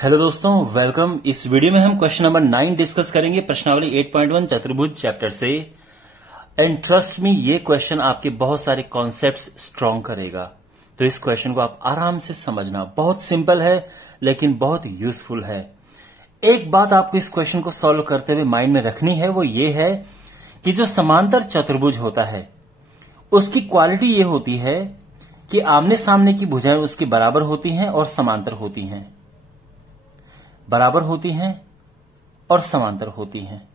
Hello दोस्तों, welcome. इस video में हम क्वेश्चन नंबर 9 डिस्कस करेंगे प्रश्नावली 8.1 चतुर्भुज चैप्टर से। एंड ट्रस्ट मी, ये क्वेश्चन आपके बहुत सारे कॉन्सेप्ट्स स्ट्रॉन्ग करेगा। तो इस क्वेश्चन को आप आराम से समझना। बहुत सिंपल है लेकिन बहुत यूजफुल है। एक बात आपको इस क्वेश्चन को सॉल्व करते हुए माइंड में रखनी है, वो ये है कि जो समांतर चतुर्भुज होता है उसकी क्वालिटी ये होती है कि आमने सामने की भुजाएं उसकी बराबर होती हैं और समांतर होती हैं, बराबर होती हैं और समांतर होती हैं।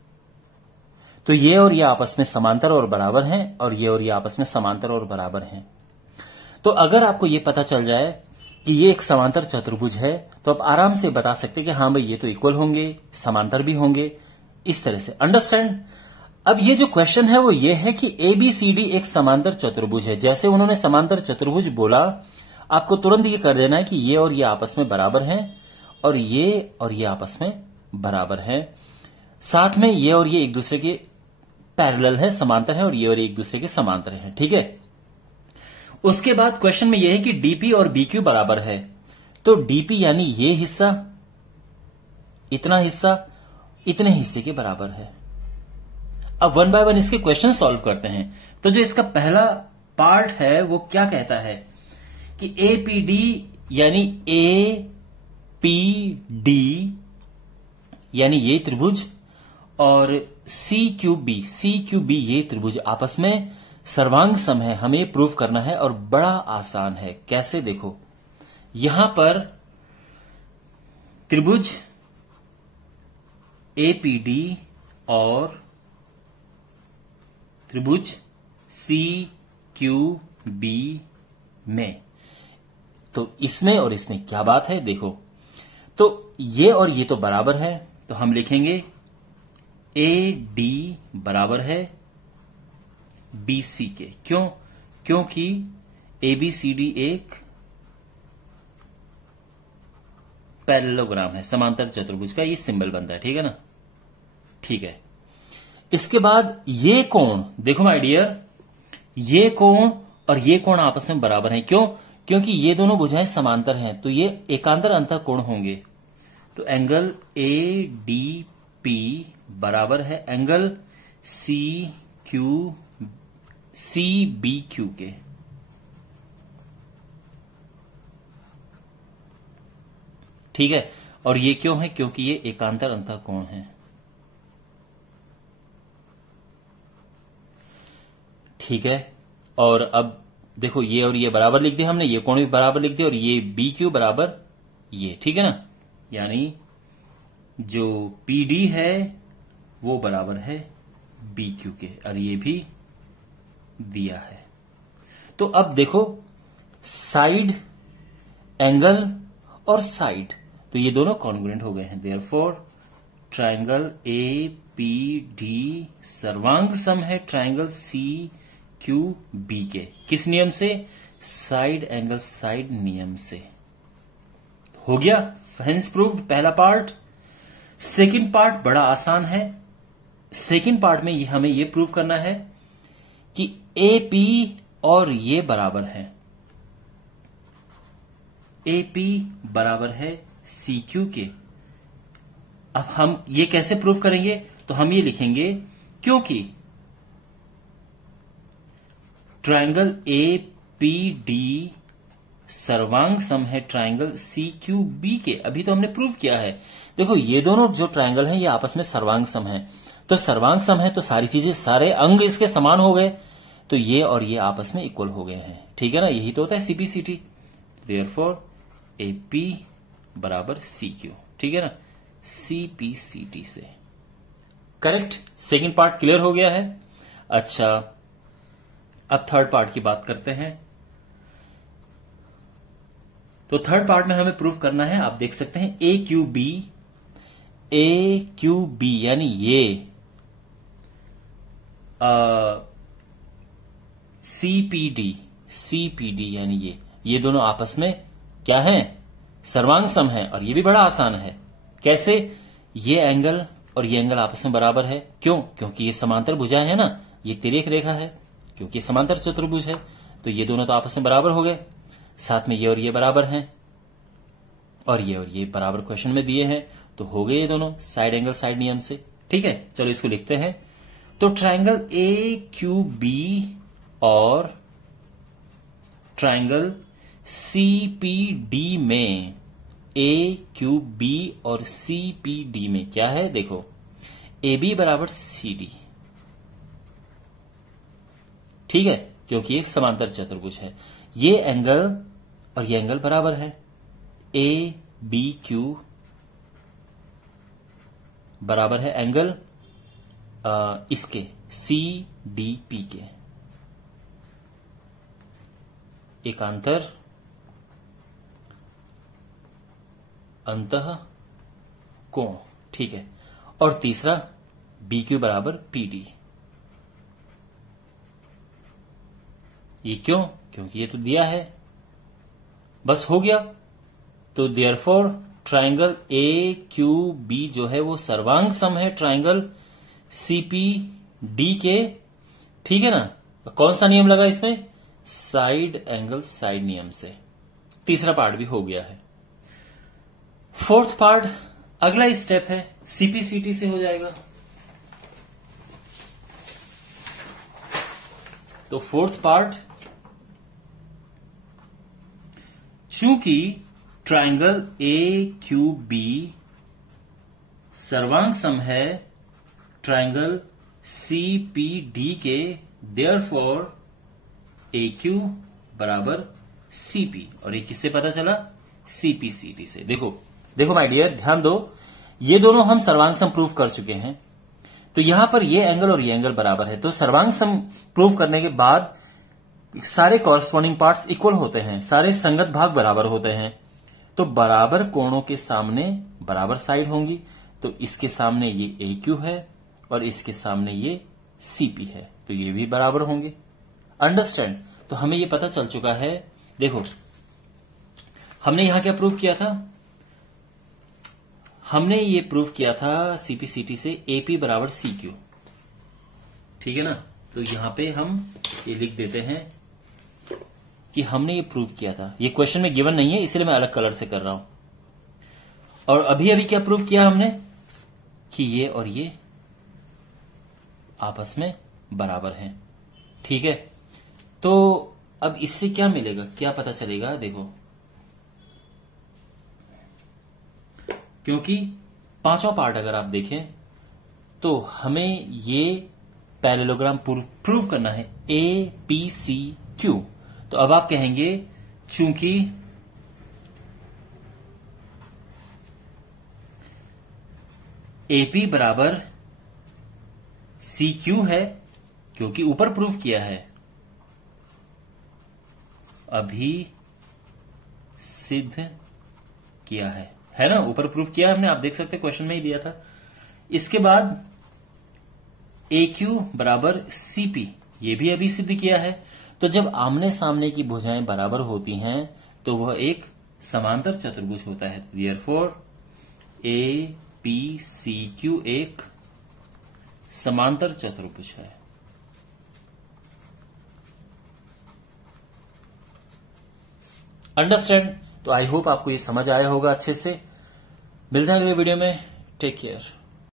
तो ये और ये आपस में समांतर और बराबर हैं और ये और ये आपस में समांतर और बराबर हैं। तो अगर आपको ये पता चल जाए कि ये एक समांतर चतुर्भुज है तो आप आराम से बता सकते हैं कि हाँ भाई ये तो इक्वल होंगे, समांतर भी होंगे। इस तरह से अंडरस्टैंड। अब ये जो क्वेश्चन है वो ये है कि ABCD एक समांतर चतुर्भुज है। जैसे उन्होंने समांतर चतुर्भुज बोला, आपको तुरंत ये कर देना है कि ये और ये आपस में बराबर हैं और ये आपस में बराबर हैं। साथ में ये और ये एक दूसरे के पैरेलल है, समांतर है, और ये एक दूसरे के समांतर है। ठीक है। उसके बाद क्वेश्चन में यह है कि DP और BQ बराबर है। तो DP यानी ये हिस्सा, इतना हिस्सा इतने हिस्से के बराबर है। अब वन बाय वन इसके क्वेश्चन सॉल्व करते हैं। तो जो इसका पहला पार्ट है वो क्या कहता है कि APD यानी APD यानी ये त्रिभुज और CQB ये त्रिभुज आपस में सर्वांग सम है। हमें प्रूव करना है और बड़ा आसान है। कैसे? देखो, यहां पर त्रिभुज APD और त्रिभुज CQB में, तो इसमें और इसमें क्या बात है? देखो, तो ये और ये तो बराबर है, तो हम लिखेंगे AD बराबर है BC के। क्यों? क्योंकि ABCD एक पैरेललोग्राम है, समांतर चतुर्भुज का ये सिंबल बनता है। ठीक है ना? ठीक है। इसके बाद ये कोण, देखो माय डियर, ये कोण और ये कोण आपस में बराबर हैं। क्यों? क्योंकि ये दोनों भुजाएं समांतर हैं, तो ये एकांतर अंतः कोण होंगे। तो एंगल ADP बराबर है एंगल CBQ के। ठीक है। और ये क्यों है? क्योंकि ये एकांतर अंतः कोण है। ठीक है। और अब देखो, ये और ये बराबर लिख दिया हमने, ये कोण भी बराबर लिख दिया, और ये BQ बराबर ये। ठीक है ना? यानी जो PD है वो बराबर है BQ के, और ये भी दिया है। तो अब देखो, साइड, एंगल और साइड, तो ये दोनों कॉन्ग्रुएंट हो गए हैं। देयरफॉर ट्राइंगल APD सर्वांग सम है ट्राइंगल CQB के। किस नियम से? साइड एंगल साइड नियम से। हो गया, हेंस प्रूव्ड पहला पार्ट। सेकंड पार्ट बड़ा आसान है। सेकंड पार्ट में हमें यह प्रूव करना है कि AP और ये बराबर है, AP बराबर है CQ के। अब हम ये कैसे प्रूव करेंगे? तो हम ये लिखेंगे क्योंकि ट्राइंगल APD सर्वांग सम है ट्राइंगल CQB के। अभी तो हमने प्रूव किया है। देखो, ये दोनों जो ट्राइंगल हैं ये आपस में सर्वांग सम है, तो सर्वांग सम है तो सारी चीजें, सारे अंग इसके समान हो गए, तो ये और ये आपस में इक्वल हो गए हैं। ठीक है ना? यही तो होता है CPCT। देयरफॉर AP बराबर CQ। ठीक है ना? CPCT से करेक्ट। सेकंड पार्ट क्लियर हो गया है। अच्छा, अब थर्ड पार्ट की बात करते हैं। तो थर्ड पार्ट में हमें प्रूफ करना है, आप देख सकते हैं AQB यानी ये CPD यानी ये दोनों आपस में क्या हैं? सर्वांग सम है। और ये भी बड़ा आसान है। कैसे? ये एंगल और ये एंगल आपस में बराबर है। क्यों? क्योंकि ये समांतर भुजाएं है ना, ये तिर्यक रेखा है, क्योंकि समांतर चतुर्भुज है, तो ये दोनों तो आपस में बराबर हो गए। साथ में ये और ये बराबर हैं। और ये बराबर क्वेश्चन में दिए हैं, तो हो गए ये दोनों साइड एंगल साइड नियम से। ठीक है, चलो इसको लिखते हैं। तो ट्राइंगल ए क्यू बी और ट्राइंगल सीपीडी में, ए क्यू बी और सीपीडी में क्या है, देखो ए बी बराबर सी डी। ठीक है, क्योंकि एक समांतर चतुर्भुज है। ये एंगल और ये एंगल बराबर है, ए बी क्यू बराबर है एंगल इसके सी डी पी के, एकांतर अंतः कोण। ठीक है, और तीसरा बी क्यू बराबर पी डी। ये क्यों? क्योंकि ये तो दिया है, बस हो गया। तो therefore triangle A Q B जो है वो सर्वांग सम है ट्राइंगल सीपी डी के। ठीक है ना। कौन सा नियम लगा इसमें? साइड एंगल साइड नियम से। तीसरा पार्ट भी हो गया है। फोर्थ पार्ट, अगला स्टेप है सीपीसीटी से हो जाएगा। तो फोर्थ पार्ट, चूंकि ट्राइंगल ए क्यू बी सर्वांग सम है ट्राइंगल सीपीडी के, देयरफॉर ए क्यू बराबर सीपी। और ये किससे पता चला? सीपीसीटी से। देखो माय डियर, ध्यान दो, ये दोनों हम सर्वांग सम प्रूव कर चुके हैं। तो यहां पर ये एंगल और ये एंगल बराबर है, तो सर्वांग सम प्रूव करने के बाद सारे कॉरस्पॉन्डिंग पार्ट्स इक्वल होते हैं, सारे संगत भाग बराबर होते हैं। तो बराबर कोणों के सामने बराबर साइड होंगी। तो इसके सामने ये ए क्यू है और इसके सामने ये सीपी है, तो ये भी बराबर होंगे। अंडरस्टैंड? तो हमें ये पता चल चुका है। देखो, हमने यहां क्या प्रूव किया था? हमने ये प्रूव किया था सीपीसीटी से एपी बराबर सी क्यू। ठीक है ना। तो यहां पे हम ये लिख देते हैं कि हमने ये प्रूव किया था। ये क्वेश्चन में गिवन नहीं है, इसलिए मैं अलग कलर से कर रहा हूं। और अभी अभी क्या प्रूव किया हमने? कि ये और ये आपस में बराबर हैं। ठीक है, तो अब इससे क्या मिलेगा, क्या पता चलेगा? देखो, क्योंकि पांचवा पार्ट अगर आप देखें तो हमें ये पैरेललोग्राम प्रूव करना है, ए पी सी क्यू। तो अब आप कहेंगे चूंकि एपी बराबर सी क्यू है, क्योंकि ऊपर प्रूव किया है, अभी सिद्ध किया है ना, ऊपर प्रूफ किया हमने, आप देख सकते हैं क्वेश्चन में ही दिया था। इसके बाद ए क्यू बराबर सीपी, ये भी अभी सिद्ध किया है। तो जब आमने सामने की भुजाएं बराबर होती हैं तो वह एक समांतर चतुर्भुज होता है। Therefore A P C Q एक समांतर चतुर्भुज है। अंडरस्टैंड? तो आई होप आपको ये समझ आया होगा अच्छे से। मिलते हैं अगले वीडियो में। Take care.